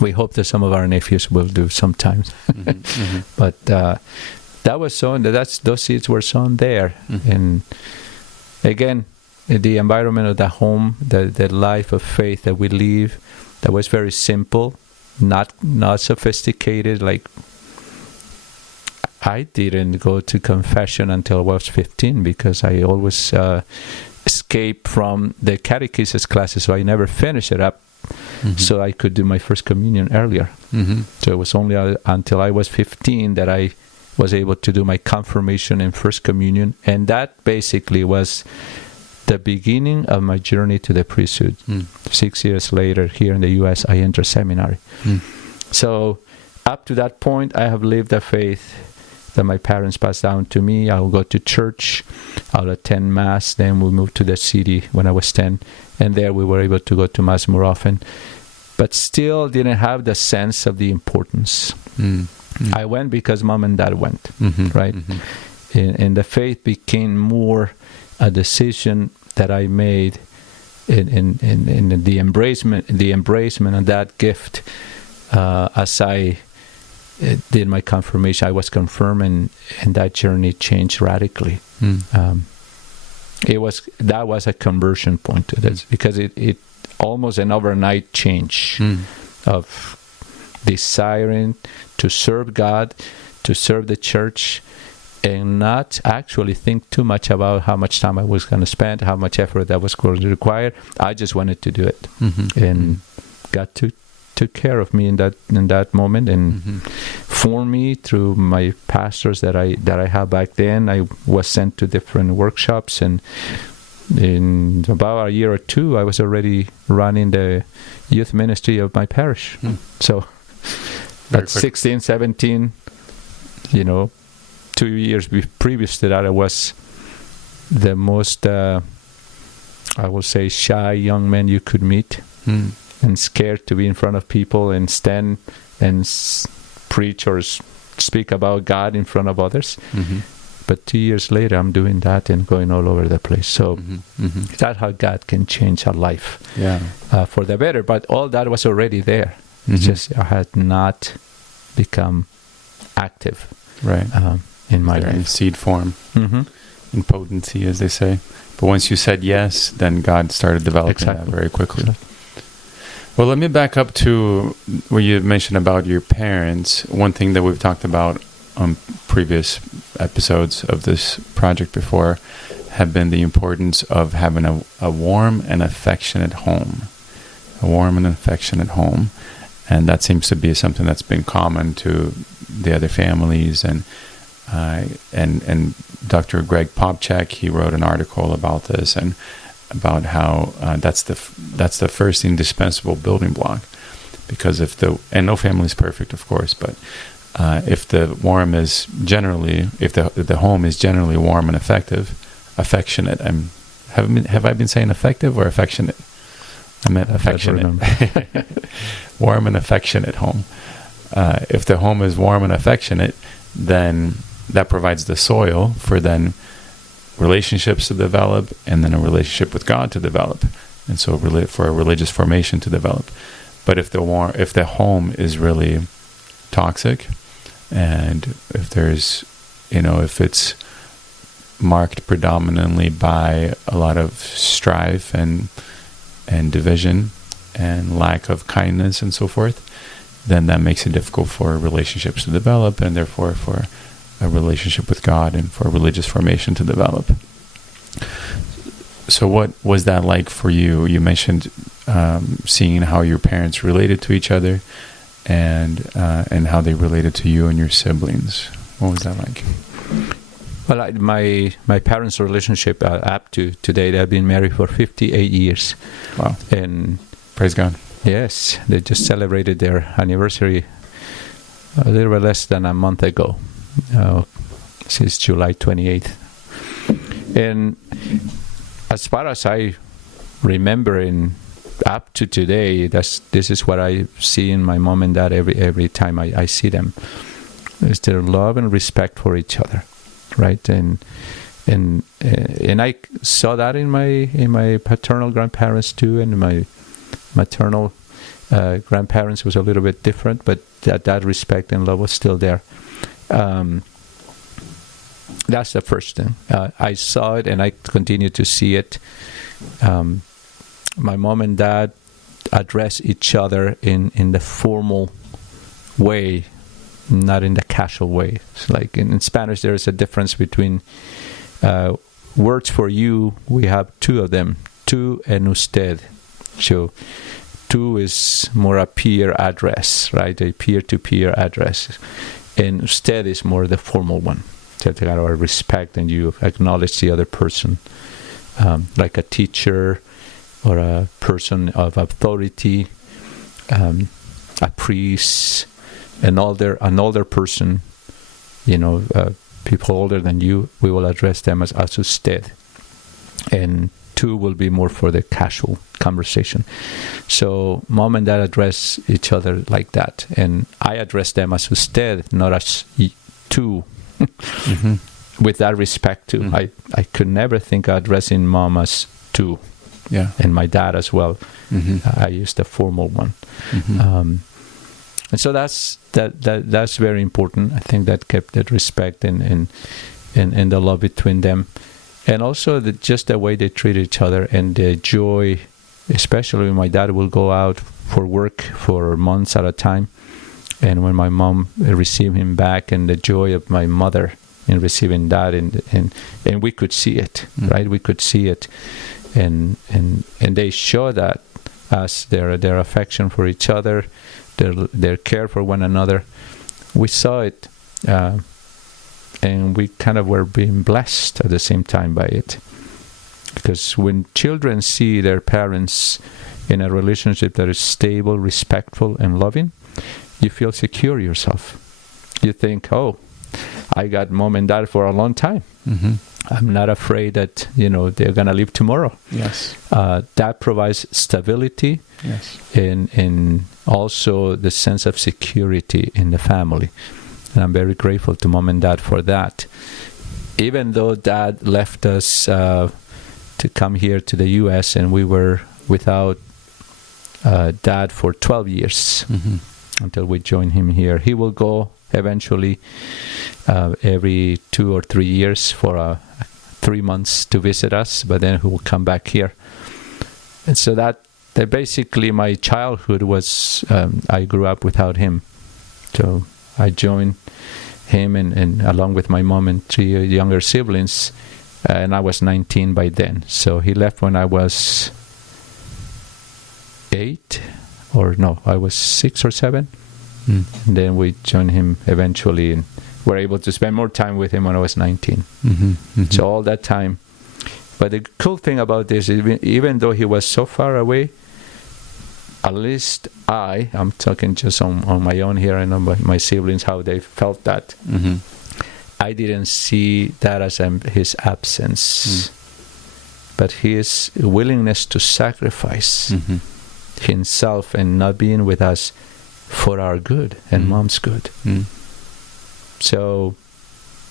We hope that some of our nephews will do sometimes. But that was sown. Those seeds were sown there. And again, the environment of the home, the life of faith that we live, that was very simple, not sophisticated. Like, I didn't go to confession until I was 15 because I always escaped from the catechesis classes, so I never finished it up. So I could do my first communion earlier. So it was only until I was 15 that I was able to do my confirmation and first communion. And that basically was the beginning of my journey to the priesthood. 6 years later, here in the U.S., I entered seminary. So up to that point, I have lived a faith that my parents passed down to me. I will go to church, I'll attend Mass. Then we moved to the city when I was 10. And there we were able to go to Mass more often. But still didn't have the sense of the importance. I went because Mom and Dad went, right? And the faith became more a decision that I made in the embracement of that gift as I did my confirmation. I was confirmed, and that journey changed radically. That was a conversion point to this, because it almost an overnight change of desiring to serve God, to serve the church, and not actually think too much about how much time I was going to spend, how much effort that was going to require. I just wanted to do it, and God took care of me in that moment and formed me through my pastors that I had back then. I was sent to different workshops, and in about a year or two, I was already running the youth ministry of my parish. So at 16, 17, 2 years previous to that, I was the most, I will say, shy young man you could meet. And scared to be in front of people and stand and preach or speak about God in front of others. But 2 years later, I'm doing that and going all over the place. So that's how God can change our life for the better. But all that was already there. It's just I had not become active in my life. In seed form, in potency, as they say. But once you said yes, then God started developing that very quickly. Well, let me back up to what you mentioned about your parents. One thing that we've talked about on previous episodes of this project before have been the importance of having a warm and affectionate home. A warm and affectionate home. And that seems to be something that's been common to the other families. And Dr. Greg Popchak, he wrote an article about this, and about how that's the first indispensable building block, because and no family is perfect, of course, but if the home is generally warm and affectionate. Have I been saying effective or affectionate? I meant affectionate. Warm and affectionate home. If the home is warm and affectionate, then that provides the soil for then relationships to develop, and then a relationship with God to develop, and so for a religious formation to develop. But if the home is really toxic, and if it's marked predominantly by a lot of strife and division and lack of kindness and so forth, then that makes it difficult for relationships to develop, and therefore for a relationship with God and for religious formation to develop. So what was that like for you? You mentioned seeing how your parents related to each other, and how they related to you and your siblings. What was that like? Well, my parents' relationship up to today, they've been married for 58 years. Wow. And praise God. Yes, they just celebrated their anniversary a little bit less than a month ago. Since July 28th. And as far as I remember, up to today, this is what I see in my mom and dad every time I see them. Is their love and respect for each other, right? And I saw that in my paternal grandparents too, and my maternal grandparents was a little bit different, but that respect and love was still there. That's the first thing. I saw it, and I continue to see it. My mom and dad address each other in the formal way, not in the casual way. It's like in Spanish, there is a difference between words for you. We have two of them, tú and usted. So tú is more a peer address, right? A peer-to-peer address. And usted is more the formal one. So to have a respect, and you acknowledge the other person, like a teacher or a person of authority, a priest, an older person, people older than you, we will address them as usted. And tú will be more for the casual conversation. So mom and dad address each other like that, and I address them as usted, not as tú. Mm-hmm. With that respect too. Mm-hmm. I could never think of addressing mom as tú. Yeah. And my dad as well. Mm-hmm. I used the formal one. Mm-hmm. And so that's very important. I think that kept that respect and the love between them. And also just the way they treat each other, and the joy, especially when my dad will go out for work for months at a time. And when my mom received him back, and the joy of my mother in receiving that, and we could see it, right? We could see it, and they show that as their affection for each other, their care for one another. We saw it, and we kind of were being blessed at the same time by it, because when children see their parents in a relationship that is stable, respectful, and loving, you feel secure yourself. You think, oh, I got mom and dad for a long time. Mm-hmm. I'm not afraid that, they're going to leave tomorrow. Yes. That provides stability. Yes. And also the sense of security in the family. And I'm very grateful to mom and dad for that. Even though dad left us to come here to the U.S., and we were without dad for 12 years. Mm-hmm. Until we join him here. He will go eventually every 2 or 3 years for 3 months to visit us, but then he will come back here. And so that basically my childhood was, I grew up without him. So I joined him and along with my mom and 3 younger siblings, and I was 19 by then. So he left when I was 8. I was 6 or 7. And then we joined him eventually, and were able to spend more time with him when I was 19. Mm-hmm. Mm-hmm. So all that time. But the cool thing about this is, even though he was so far away, at least I'm talking just on my own here. I know my siblings, how they felt that. Mm-hmm. I didn't see that as his absence, but his willingness to sacrifice himself and not being with us for our good and mom's good. So,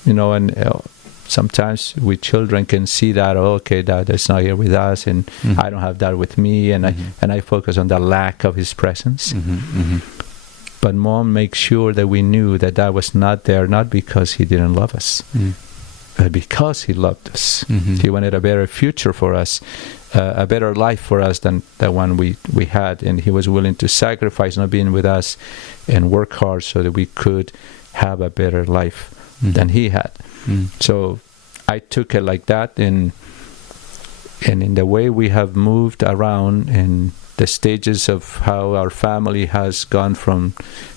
and sometimes we children can see that, okay, Dad is not here with us, and I don't have that with me, and I focus on the lack of his presence. But Mom makes sure that we knew that was not there, not because he didn't love us, but because he loved us. He wanted a better future for us, a better life for us than the one we had, and he was willing to sacrifice not being with us and work hard so that we could have a better life than he had. So I took it like that, and in the way we have moved around and the stages of how our family has gone from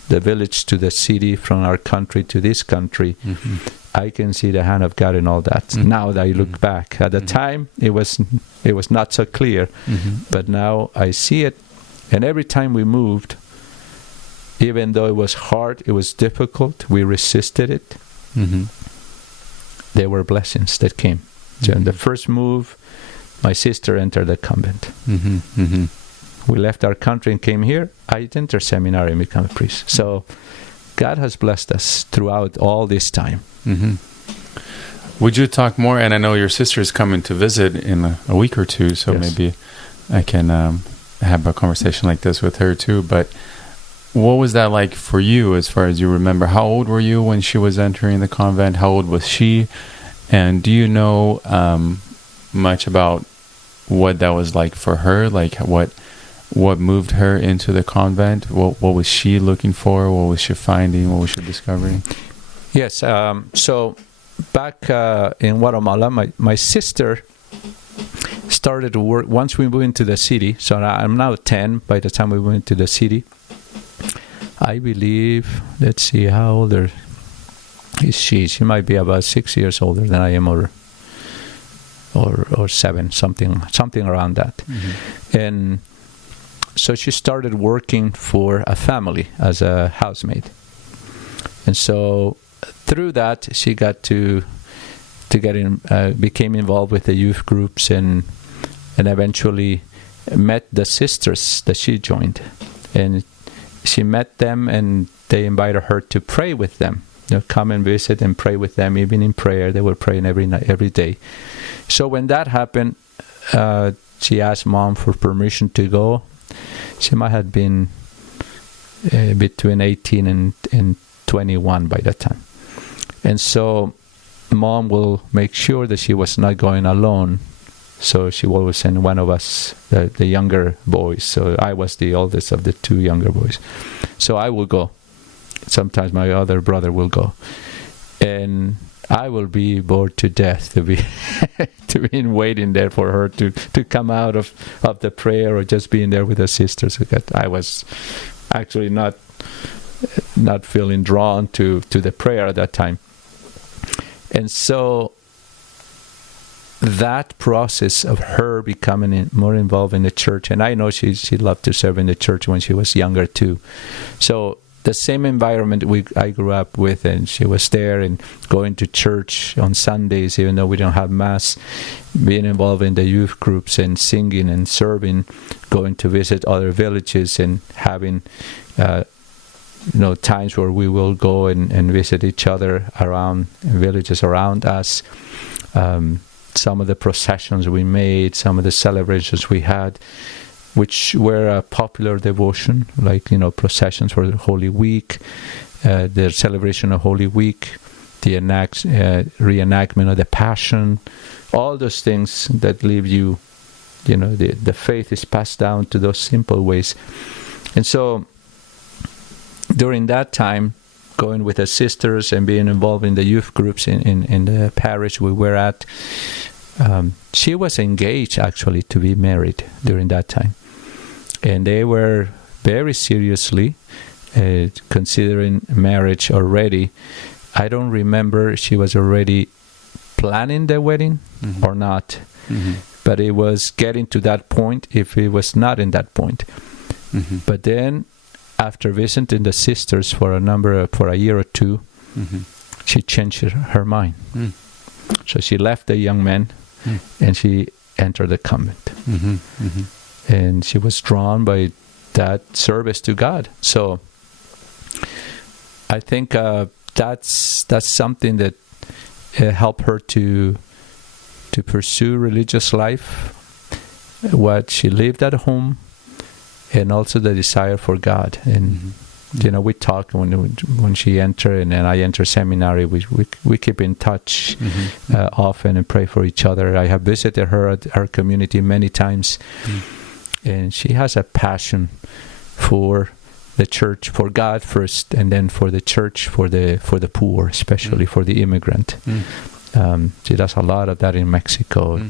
the village to the city, from our country to this country, I can see the hand of God in all that. Now that I look back, at the time it was not so clear, but now I see it. And every time we moved, even though it was hard, it was difficult, we resisted it. There were blessings that came. So in the first move, my sister entered the convent. We left our country and came here. I entered seminary and became a priest. So God has blessed us throughout all this time. Would you talk more? And I know your sister is coming to visit in a week or two, so maybe I can have a conversation like this with her too. But what was that like for you, as far as you remember? How old were you when she was entering the convent? How old was she? And do you know much about what that was like for her? Like what moved her into the convent? What was she looking for? What was she finding? What was she discovering? Yes. So back in Guatemala, my sister started to work once we moved into the city. So I'm now 10 by the time we went to the city. I believe, let's see, how old is she? She might be about 6 years older than I am, or 7, something around that. And so she started working for a family as a housemaid. And so through that, she got to get in, became involved with the youth groups, and eventually met the sisters that she joined. And she met them, and they invited her to pray with them. Come and visit and pray with them, even in prayer. They were praying every night, every day. So when that happened, she asked Mom for permission to go. She might have been between 18 and 21 by that time. And so Mom will make sure that she was not going alone. So she will always send one of us, the younger boys. So I was the oldest of the 2 younger boys. So I will go. Sometimes my other brother will go. And I will be bored to death to be waiting there for her to come out of the prayer, or just being there with her sisters. Because I was actually not feeling drawn to the prayer at that time. And so that process of her becoming more involved in the church, and I know she loved to serve in the church when she was younger too. So the same environment I grew up with, and she was there and going to church on Sundays, even though we don't have Mass, being involved in the youth groups and singing and serving, going to visit other villages and having times where we will go and visit each other around villages around us. Some of the processions we made, some of the celebrations we had, which were a popular devotion, like, processions for the Holy Week, the celebration of Holy Week, the reenactment of the Passion, all those things that leave you, the faith is passed down to those simple ways. And so during that time, going with the sisters and being involved in the youth groups in the parish we were at, she was engaged actually to be married during that time. And they were very seriously considering marriage already. I don't remember she was already planning the wedding or not, but it was getting to that point if it was not in that point. Mm-hmm. But then, after visiting the sisters for a year or two, mm-hmm. she changed her mind. Mm. So she left the young men, and she entered the convent. Mm-hmm. Mm-hmm. And she was drawn by that service to God. So I think that's something that helped her to pursue religious life, what she lived at home, and also the desire for God. And we talk when she entered, and then I enter seminary. We keep in touch often and pray for each other. I have visited her at our community many times, and she has a passion for the church, for God first, and then for the church, for the poor, especially for the immigrant. She does a lot of that in Mexico.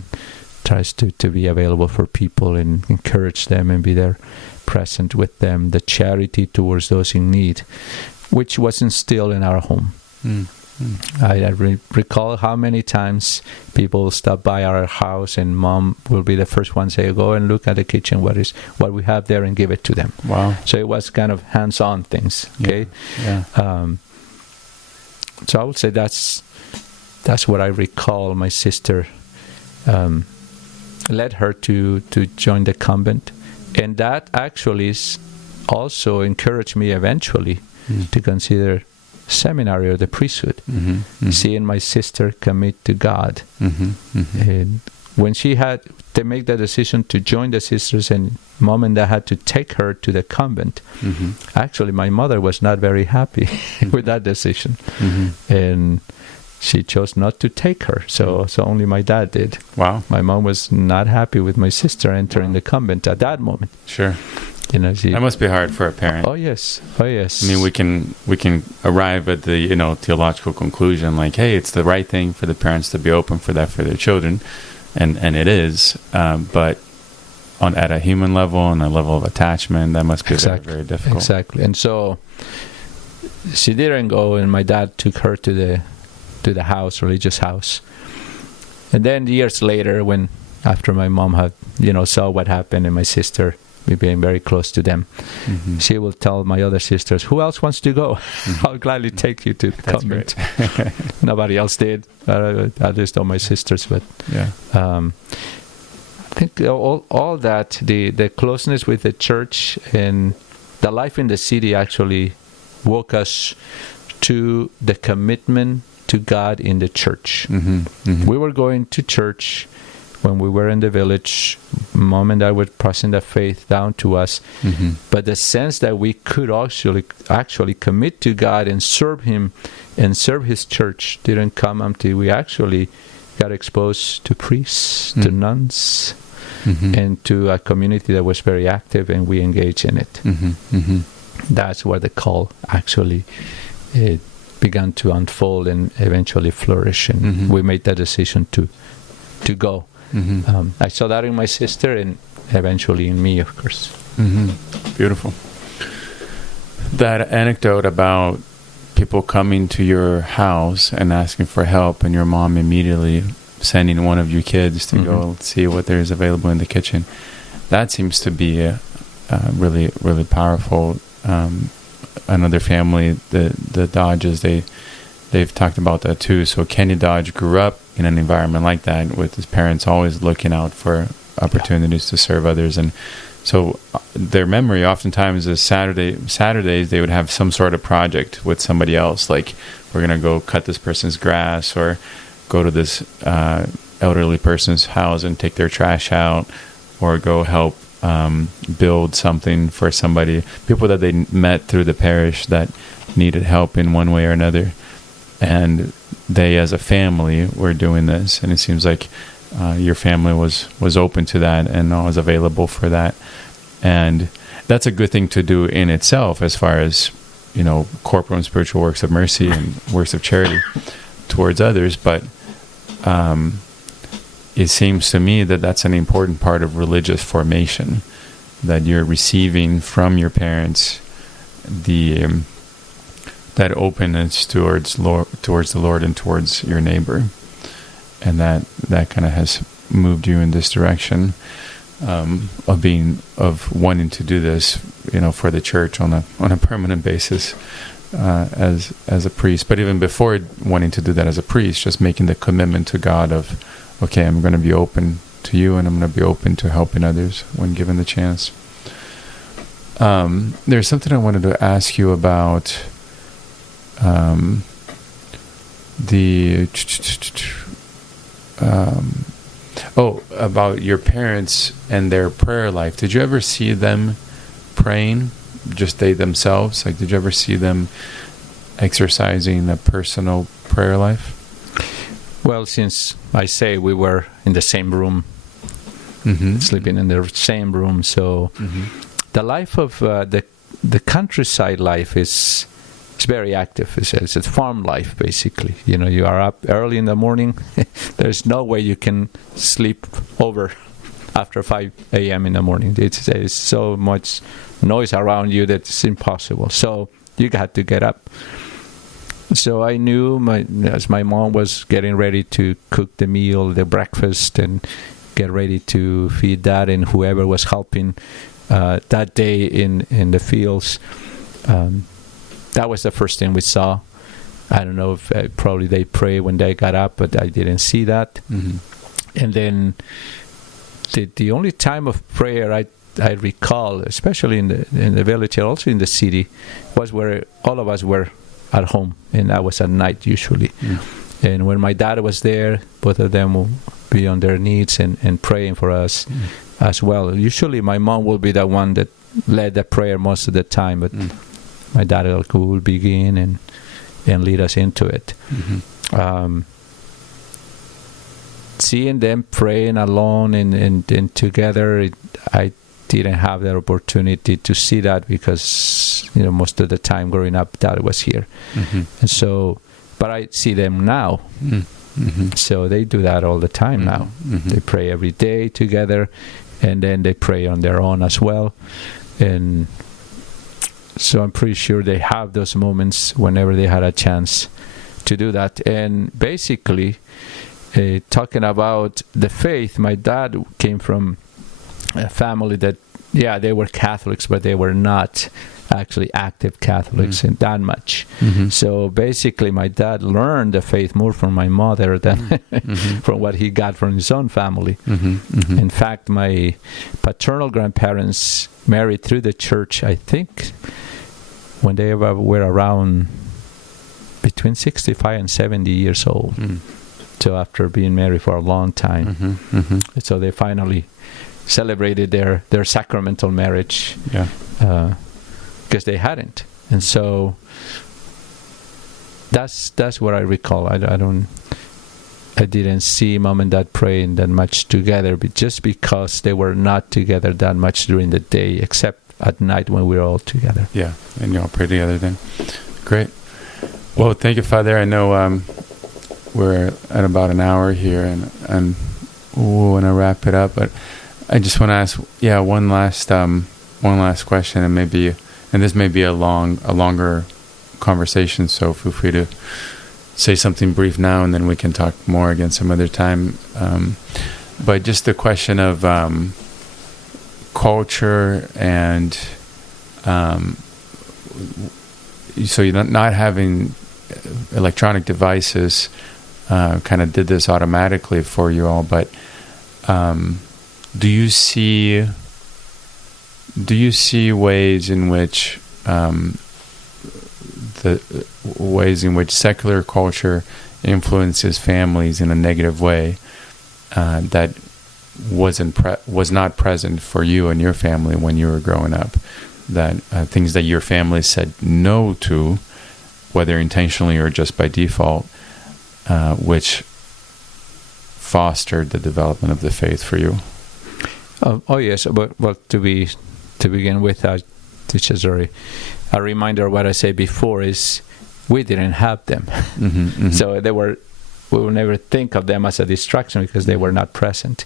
Tries to be available for people and encourage them and be there present with them. The charity towards those in need, which was instilled in our home. I recall how many times people stop by our house and Mom will be the first one to say, go and look at the kitchen, what we have there, and give it to them. Wow. So it was kind of hands-on things. Okay. Yeah. So I would say that's what I recall. My sister led her to join the convent, and that actually also encouraged me eventually to consider seminary or the priesthood. Seeing my sister commit to God, and when she had to make the decision to join the sisters, and Mom and Dad had to take her to the convent, actually my mother was not very happy with that decision, and she chose not to take her, so only my dad did. Wow. My mom was not happy with my sister entering the convent at that moment. Sure. That must be hard for a parent. Oh yes. I mean, we can arrive at the theological conclusion like, hey, it's the right thing for the parents to be open for that for their children, and it is. But at a human level, on a level of attachment, that must be very, very difficult. Exactly. And so she didn't go, and my dad took her to the house, religious house. And then years later, after my mom had saw what happened, and my sister, me being very close to them, she will tell my other sisters, who else wants to go? I'll gladly take you to the convent. Nobody else did, at least all my sisters. But yeah. I think all that, the closeness with the church and the life in the city actually woke us to the commitment to God in the church. We were going to church when we were in the village. Mom and Dad were passing the faith down to us, but the sense that we could actually commit to God and serve Him and serve His church didn't come until we actually got exposed to priests, to nuns, and to a community that was very active, and we engaged in it. That's where the call actually began to unfold and eventually flourish, and we made that decision to go. I saw that in my sister and eventually in me, of course. Beautiful. That anecdote about people coming to your house and asking for help, and your mom immediately sending one of your kids to go see what there is available in the kitchen, that seems to be really, really powerful. Another family, the Dodges, they've talked about that too. So Kenny Dodge grew up in an environment like that, with his parents always looking out for opportunities to serve others. And so their memory oftentimes is Saturdays they would have some sort of project with somebody else, like we're going to go cut this person's grass, or go to this elderly person's house and take their trash out, or go help build something for somebody, people that they met through the parish that needed help in one way or another. And they, as a family, were doing this, and it seems like your family was open to that and was available for that. And that's a good thing to do in itself, as far as corporal and spiritual works of mercy and works of charity towards others. But it seems to me that that's an important part of religious formation, that you're receiving from your parents that openness towards the Lord and towards your neighbor, and that kind of has moved you in this direction. of wanting to do this, for the church on a permanent basis as a priest. But even before wanting to do that as a priest, just making the commitment to God of, okay, I'm going to be open to you, and I'm going to be open to helping others when given the chance. There's something I wanted to ask you about about your parents and their prayer life. Did you ever see them praying, just they themselves? Like, did you ever see them exercising a personal prayer life? Well, since I say we were in the same room, sleeping in the same room, so the life of the countryside life is very active. It's a farm life, basically. You are up early in the morning. There's no way you can sleep over after 5 a.m. in the morning. It's so much noise around you that it's impossible. So you got to get up. So I knew as my mom was getting ready to cook the meal, the breakfast, and get ready to feed that and whoever was helping that day in the fields. That was the first thing we saw. I don't know if probably they pray when they got up, but I didn't see that. And then the only time of prayer I recall, especially in the village and also in the city, was where all of us were at home, and that was at night usually. And when my dad was there, both of them will be on their knees and praying for us as well. Usually my mom will be the one that led the prayer most of the time, but my dad will begin and lead us into it. Seeing them praying alone and together, I didn't have that opportunity to see that because most of the time growing up, Dad was here, and so. But I see them now, so they do that all the time now. They pray every day together, and then they pray on their own as well, and so I'm pretty sure they have those moments whenever they had a chance to do that. And basically, talking about the faith, my dad came from a family that, they were Catholics, but they were not actually active Catholics in that much. So basically, my dad learned the faith more from my mother than from what he got from his own family. In fact, my paternal grandparents married through the church, I think, when they were around between 65 and 70 years old. So after being married for a long time. So they finally celebrated their sacramental marriage. Because they hadn't, and so that's what I recall. I didn't see mom and dad praying that much together, but just because they were not together that much during the day, except at night when we were all together. Yeah, and you all pray together then. Great. Well, thank you, Father. I know we're at about an hour here, and we want to wrap it up, but I just want to ask, one last question, and this may be a longer conversation, so feel free to say something brief now, and then we can talk more again some other time. But just the question of culture and so you're not having electronic devices kind of did this automatically for you all, but do you see ways in which the ways in which secular culture influences families in a negative way that was not present for you and your family when you were growing up? That things that your family said no to, whether intentionally or just by default, which fostered the development of the faith for you? Oh yes, but to begin with, just a reminder of what I said before is we didn't have them. So we will never think of them as a distraction because they were not present.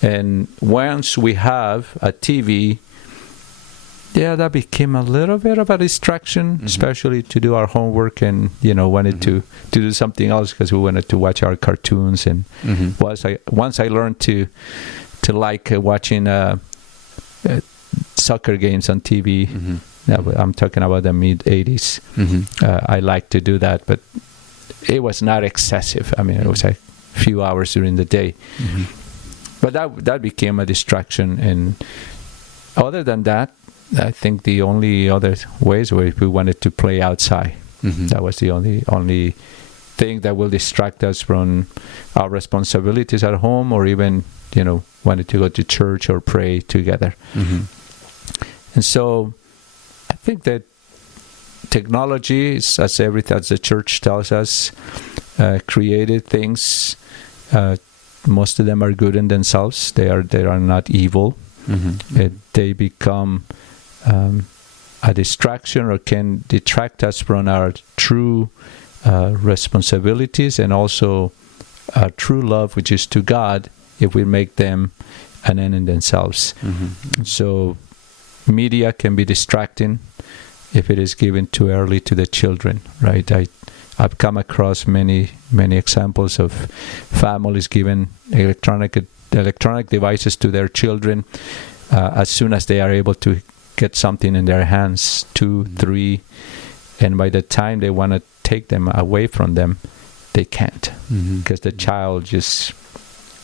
And once we have a TV, that became a little bit of a distraction, especially to do our homework and, wanted to do something else because we wanted to watch our cartoons. And once I learned to like watching soccer games on TV. I'm talking about the mid-'80s. I like to do that, but it was not excessive. I mean, it was a few hours during the day. But that became a distraction. And other than that, I think the only other ways were if we wanted to play outside. That was the only thing that will distract us from our responsibilities at home, or even, wanted to go to church or pray together. And so I think that technology is, as the church tells us, created things. Most of them are good in themselves. They are not evil. They become a distraction, or can detract us from our true responsibilities, and also our true love, which is to God, if we make them an end in themselves. So media can be distracting if it is given too early to the children, right? I've come across many examples of families giving electronic devices to their children as soon as they are able to get something in their hands, 2, 3, and by the time they want to take them away from them, they can't, because the child just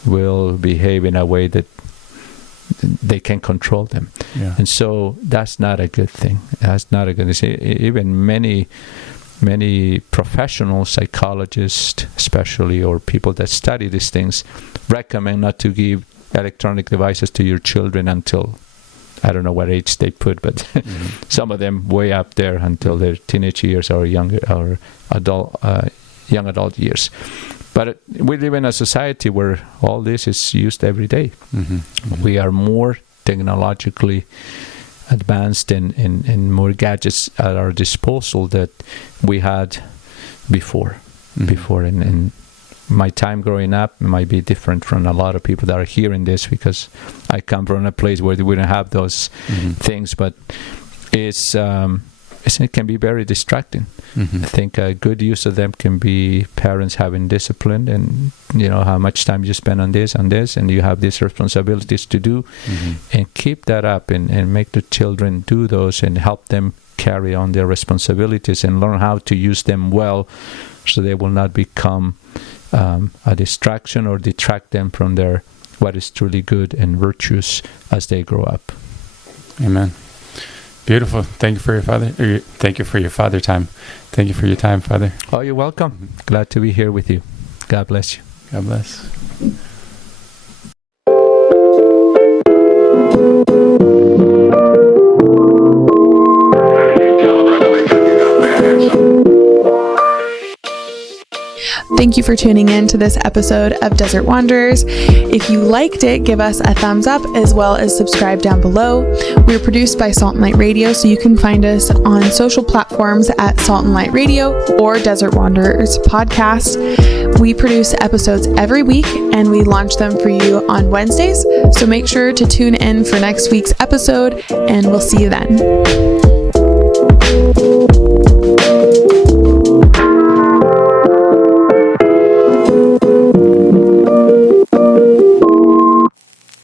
will behave in a way that they can control them. And so that's not a good thing. That's not a good thing. Even many professional psychologists, especially, or people that study these things, recommend not to give electronic devices to your children until, I don't know what age they put, but some of them way up there until their teenage years or younger, or young adult years. But we live in a society where all this is used every day. We are more technologically advanced and more gadgets at our disposal that we had before. And my time growing up might be different from a lot of people that are hearing this, because I come from a place where we don't have those things, but it can be very distracting. I think a good use of them can be parents having discipline, and how much time you spend on this, and you have these responsibilities to do, and keep that up, and make the children do those, and help them carry on their responsibilities, and learn how to use them well, so they will not become a distraction or detract them from what is truly good and virtuous as they grow up. Amen. Beautiful. Thank you for your father. Thank you for your father time. Thank you for your time, Father. Oh, you're welcome. Glad to be here with you. God bless you. God bless. Thank you for tuning in to this episode of Desert Wanderers. If you liked it, give us a thumbs up, as well as subscribe down below. We're produced by Salt and Light Radio, so you can find us on social platforms at Salt and Light Radio or Desert Wanderers Podcast. We produce episodes every week, and we launch them for you on Wednesdays. So make sure to tune in for next week's episode, and we'll see you then.